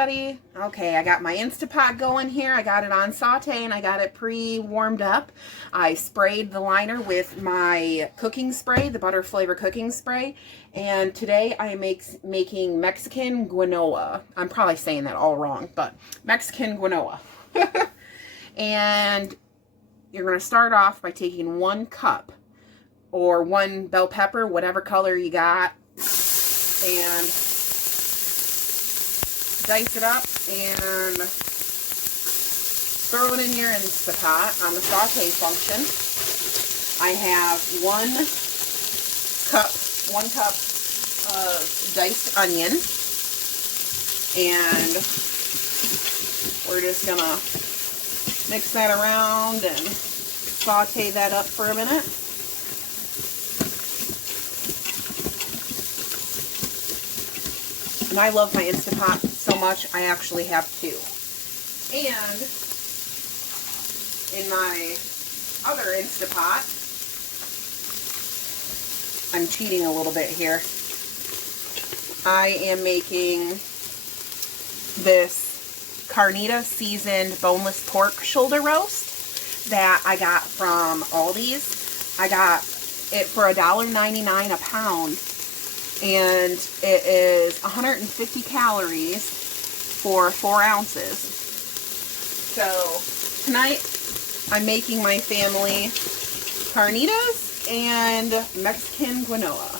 everybody. Okay, I got my Instapot going here. I got it on saute and I got it pre-warmed up. I sprayed the liner with my cooking spray, the butter flavor cooking spray. And today I am making Mexican quinoa. I'm probably saying that all wrong, but Mexican quinoa. And you're going to start off by taking 1 cup or 1 bell pepper, whatever color you got, and dice it up and throw it in your Instapot on the saute function. I have 1 cup of diced onion, and we're just gonna mix that around and saute that up for a minute. And I love my Instapot so much, I actually have 2. And in my other Instapot, I'm cheating a little bit here. I am making this Carnitas seasoned boneless pork shoulder roast that I got from Aldi's. I got it for $1.99 a pound. And it is 150 calories for 4 ounces. So tonight I'm making my family carnitas and Mexican quinoa.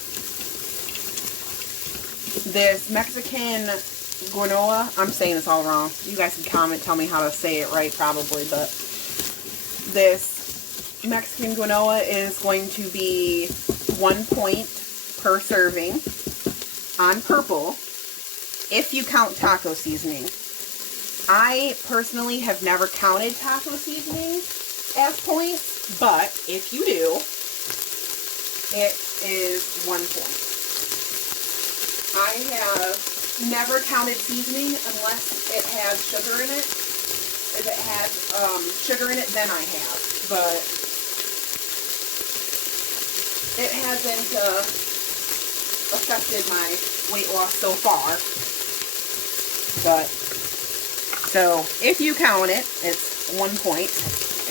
This Mexican quinoa, I'm saying this all wrong. You guys can comment, tell me how to say it right probably, but this Mexican quinoa is going to be 1 point per serving on purple if you count taco seasoning. I personally have never counted taco seasoning as points, but if you do, it is 1 point. I have never counted seasoning unless it has sugar in it. If it has sugar in it, then I have, but it hasn't affected my weight loss so far. But so if you count it, it's 1 point.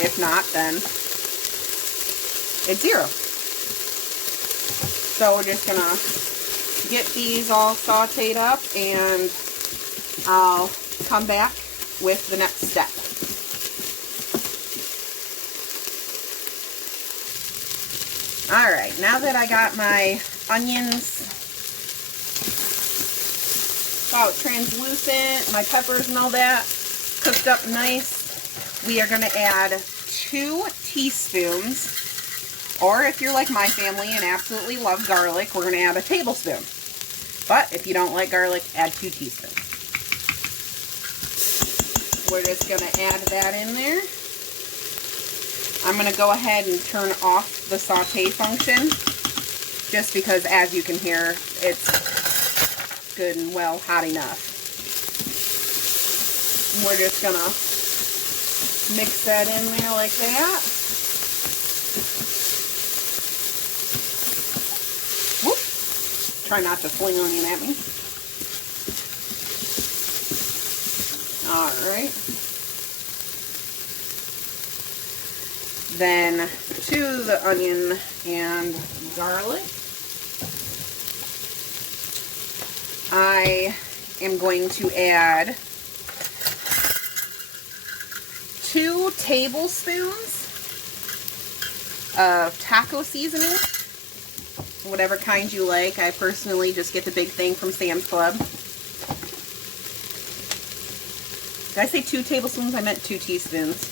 If not, then it's 0. So we're just gonna get these all sauteed up and I'll come back with the next step. Alright, now that I got my onions about translucent, my peppers and all that cooked up nice, we are going to add 2 teaspoons, or if you're like my family and absolutely love garlic, we're going to add a tablespoon. But if you don't like garlic, add 2 teaspoons. We're just going to add that in there. I'm going to go ahead and turn off the saute function, just because, as you can hear, it's good and well hot enough. And we're just going to mix that in there like that. Whoop. Try not to fling onion at me. Alright. Then to the onion and garlic, I am going to add 2 tablespoons of taco seasoning, whatever kind you like. I personally just get the big thing from Sam's Club. Did I say 2 tablespoons? I meant 2 teaspoons.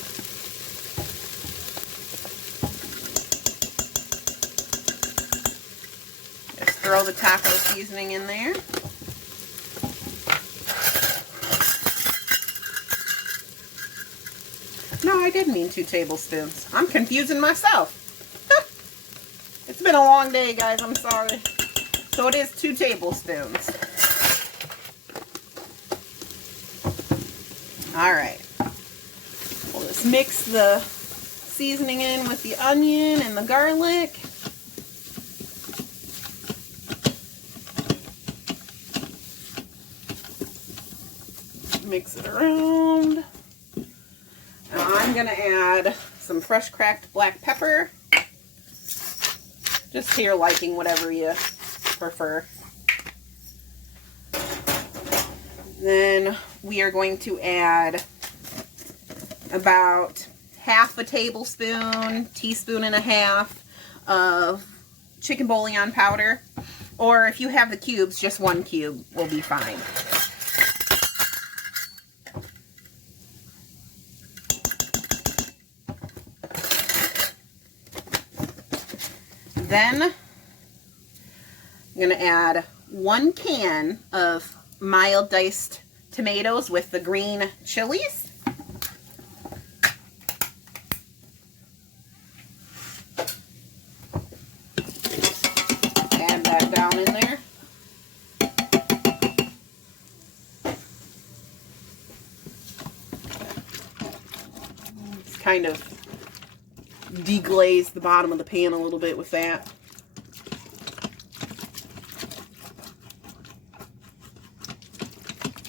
Just throw the taco seasoning in there. No, I did mean 2 tablespoons. I'm confusing myself. It's been a long day, guys. I'm sorry. So it is 2 tablespoons. Alright. We'll just mix the seasoning in with the onion and the garlic. Mix it around. Now I'm going to add some fresh cracked black pepper. Just to your liking, whatever you prefer. Then we are going to add about half a tablespoon, teaspoon and a half of chicken bouillon powder. Or if you have the cubes, just 1 cube will be fine. Then I'm going to add 1 can of mild diced tomatoes with the green chilies. Add that down in there. Just kind of deglaze the bottom of the pan a little bit with that.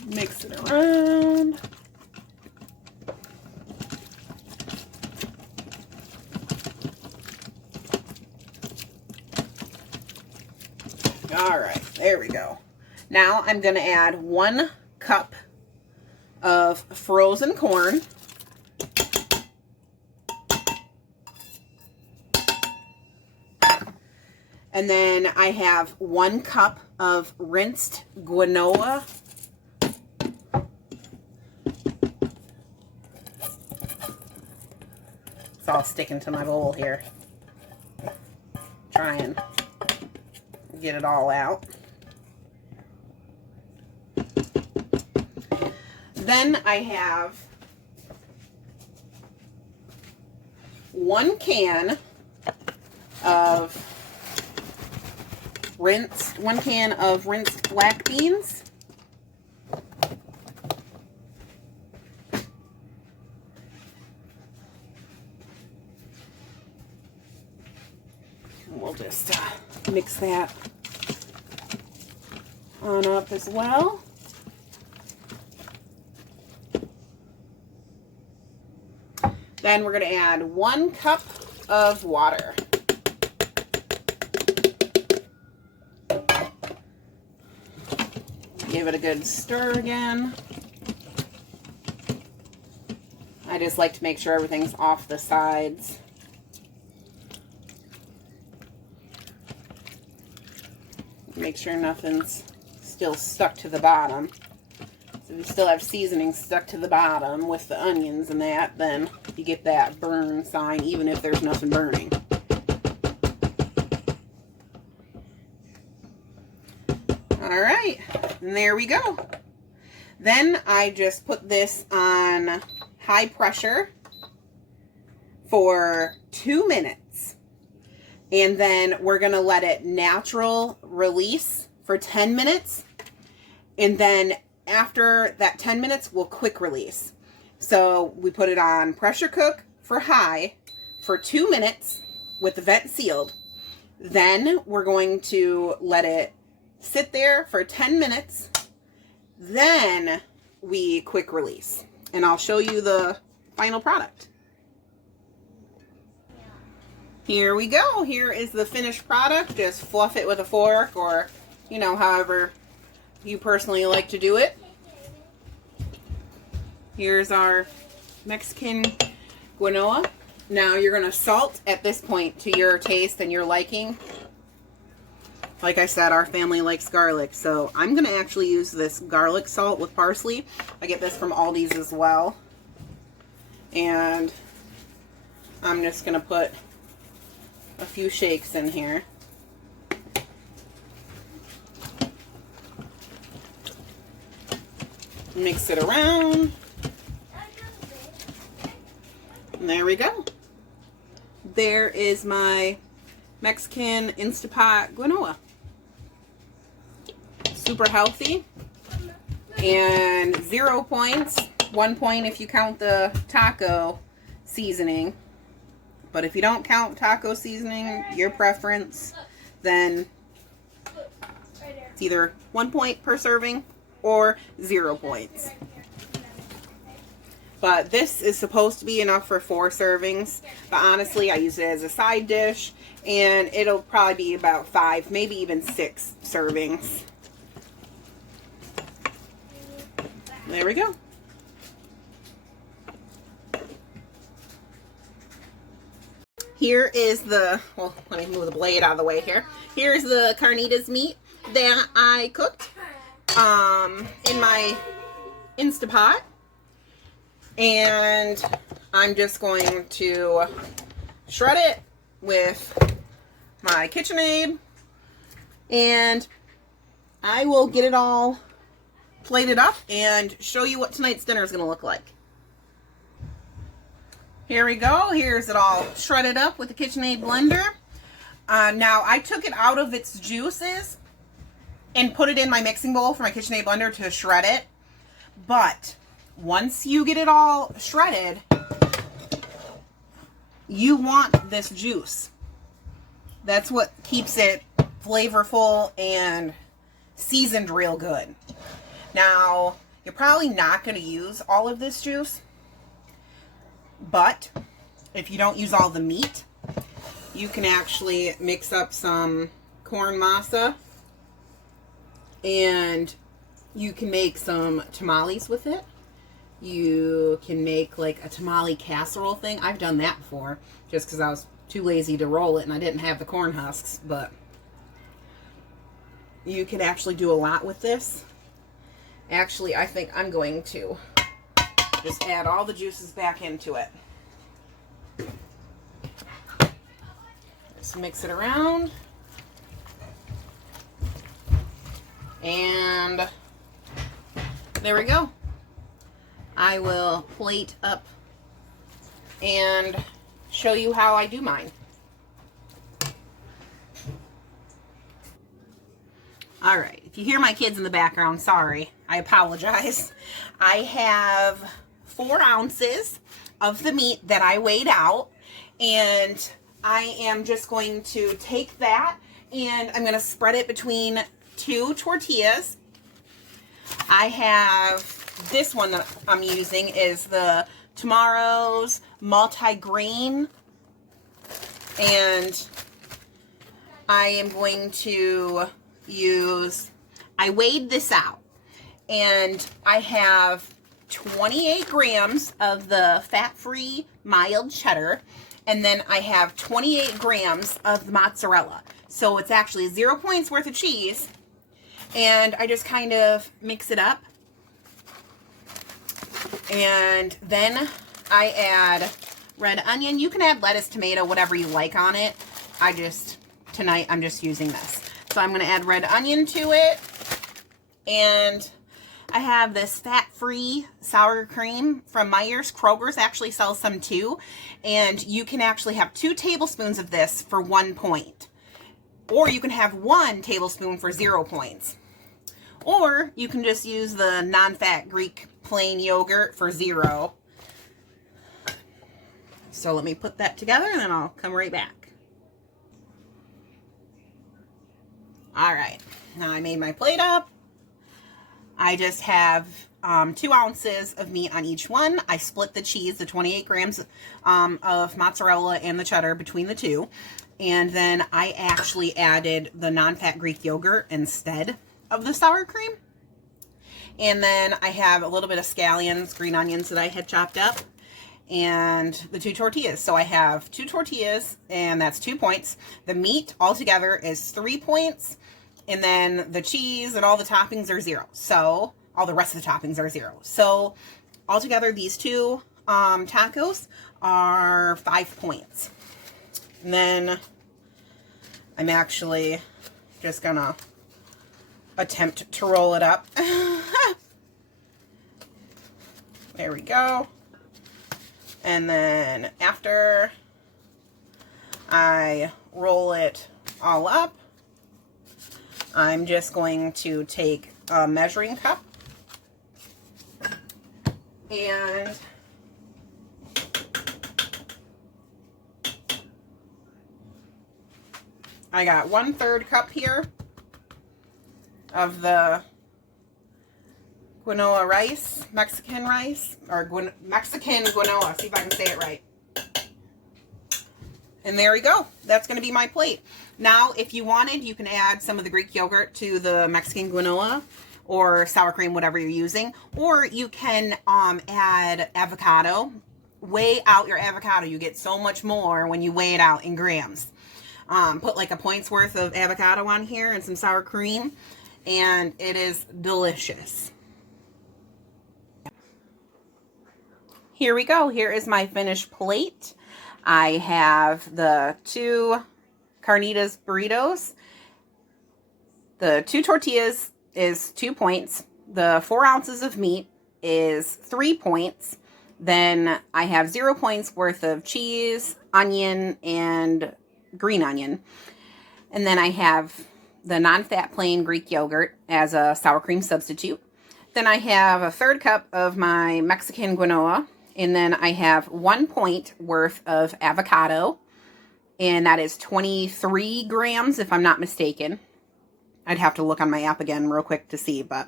Mix it around. All right, there we go. Now I'm going to add 1 cup of frozen corn. And then I have 1 cup of rinsed quinoa. It's all sticking to my bowl here. Try and get it all out. Then I have 1 can of rinsed black beans. And we'll just mix that on up as well. Then we're going to add 1 cup of water. Give it a good stir again. I just like to make sure everything's off the sides. Make sure nothing's still stuck to the bottom. So if you still have seasoning stuck to the bottom with the onions and that, then you get that burn sign even if there's nothing burning. All right, and there we go. Then I just put this on high pressure for 2 minutes. And then we're going to let it natural release for 10 minutes. And then after that 10 minutes, we'll quick release. So we put it on pressure cook for high for 2 minutes with the vent sealed. Then we're going to let it sit there for 10 minutes. Then we quick release. And I'll show you the final product. Here we go. Here is the finished product. Just fluff it with a fork or, you know, however you personally like to do it. Here's our Mexican quinoa. Now you're going to salt at this point to your taste and your liking. Like I said, our family likes garlic, so I'm going to actually use this garlic salt with parsley. I get this from Aldi's as well. And I'm just going to put a few shakes in here. Mix it around. And there we go. There is my Mexican Instapot quinoa. Super healthy. And 0 points. 1 point if you count the taco seasoning. But if you don't count taco seasoning, your preference, then it's either 1 point per serving or 0 points. But this is supposed to be enough for 4 servings. But honestly, I use it as a side dish. And it'll probably be about 5, maybe even 6 servings. There we go. Here is the, well, let me move the blade out of the way here. Here's the carnitas meat that I cooked in my Instapot. And I'm just going to shred it with my KitchenAid. And I will get it all plated up and show you what tonight's dinner is going to look like. Here we go. Here's it all shredded up with the KitchenAid blender. Now, I took it out of its juices and put it in my mixing bowl for my KitchenAid blender to shred it. But once you get it all shredded, you want this juice. That's what keeps it flavorful and seasoned real good. Now, you're probably not going to use all of this juice, but if you don't use all the meat, you can actually mix up some corn masa, and you can make some tamales with it. You can make like a tamale casserole thing. I've done that before just because I was too lazy to roll it and I didn't have the corn husks, but you can actually do a lot with this. Actually, I think I'm going to just add all the juices back into it. Just mix it around. And there we go. I will plate up and show you how I do mine. All right, if you hear my kids in the background, sorry, I apologize. I have 4 ounces of the meat that I weighed out, and I am just going to take that and I'm going to spread it between 2 tortillas. I have this one that I'm using is the Tomorrow's multi-grain, and I am going to use, I weighed this out, and I have 28 grams of the fat-free mild cheddar, and then I have 28 grams of the mozzarella. So it's actually 0 points worth of cheese, and I just kind of mix it up. And then I add red onion. You can add lettuce, tomato, whatever you like on it. Tonight I'm just using this. So I'm going to add red onion to it. And I have this fat-free sour cream from Meijer's. Kroger's actually sells some too. And you can actually have 2 tablespoons of this for 1 point. Or you can have 1 tablespoon for 0 points. Or you can just use the non-fat Greek plain yogurt for 0. So let me put that together and then I'll come right back. All right, now I made my plate up. I just have 2 ounces of meat on each one. I split the cheese, the 28 grams of mozzarella and the cheddar between the 2. And then I actually added the non-fat Greek yogurt instead of the sour cream. And then I have a little bit of scallions, green onions that I had chopped up, and the 2 tortillas. So I have 2 tortillas, and that's 2 points. The meat altogether is 3 points, and then the cheese and all the toppings are 0. So all the rest of the toppings are 0. So altogether, these 2 tacos are 5 points. And then I'm actually just gonna attempt to roll it up. There we go. And then after I roll it all up, I'm just going to take a measuring cup and I got 1/3 cup here of the quinoa rice, Mexican rice, or Mexican quinoa. See if I can say it right. And there we go. That's going to be my plate. Now, if you wanted, you can add some of the Greek yogurt to the Mexican quinoa or sour cream, whatever you're using. Or you can add avocado. Weigh out your avocado. You get so much more when you weigh it out in grams. Put like a point's worth of avocado on here and some sour cream. And it is delicious. Here we go. Here is my finished plate. I have the 2 Carnitas burritos. The 2 tortillas is 2 points. The 4 ounces of meat is 3 points. Then I have 0 points worth of cheese, onion, and green onion. And then I have the non-fat plain Greek yogurt as a sour cream substitute. Then I have a 1/3 cup of my Mexican quinoa. And then I have 1 point worth of avocado. And that is 23 grams, if I'm not mistaken. I'd have to look on my app again real quick to see. But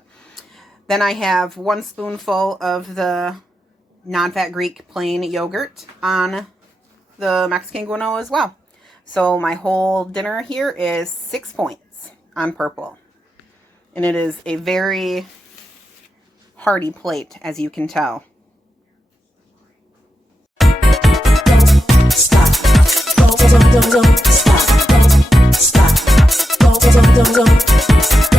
then I have 1 spoonful of the non-fat Greek plain yogurt on the Mexican quinoa as well. So my whole dinner here is 6 points on purple. And it is a very hearty plate, as you can tell. Stop. Don't stop. Stop. Don't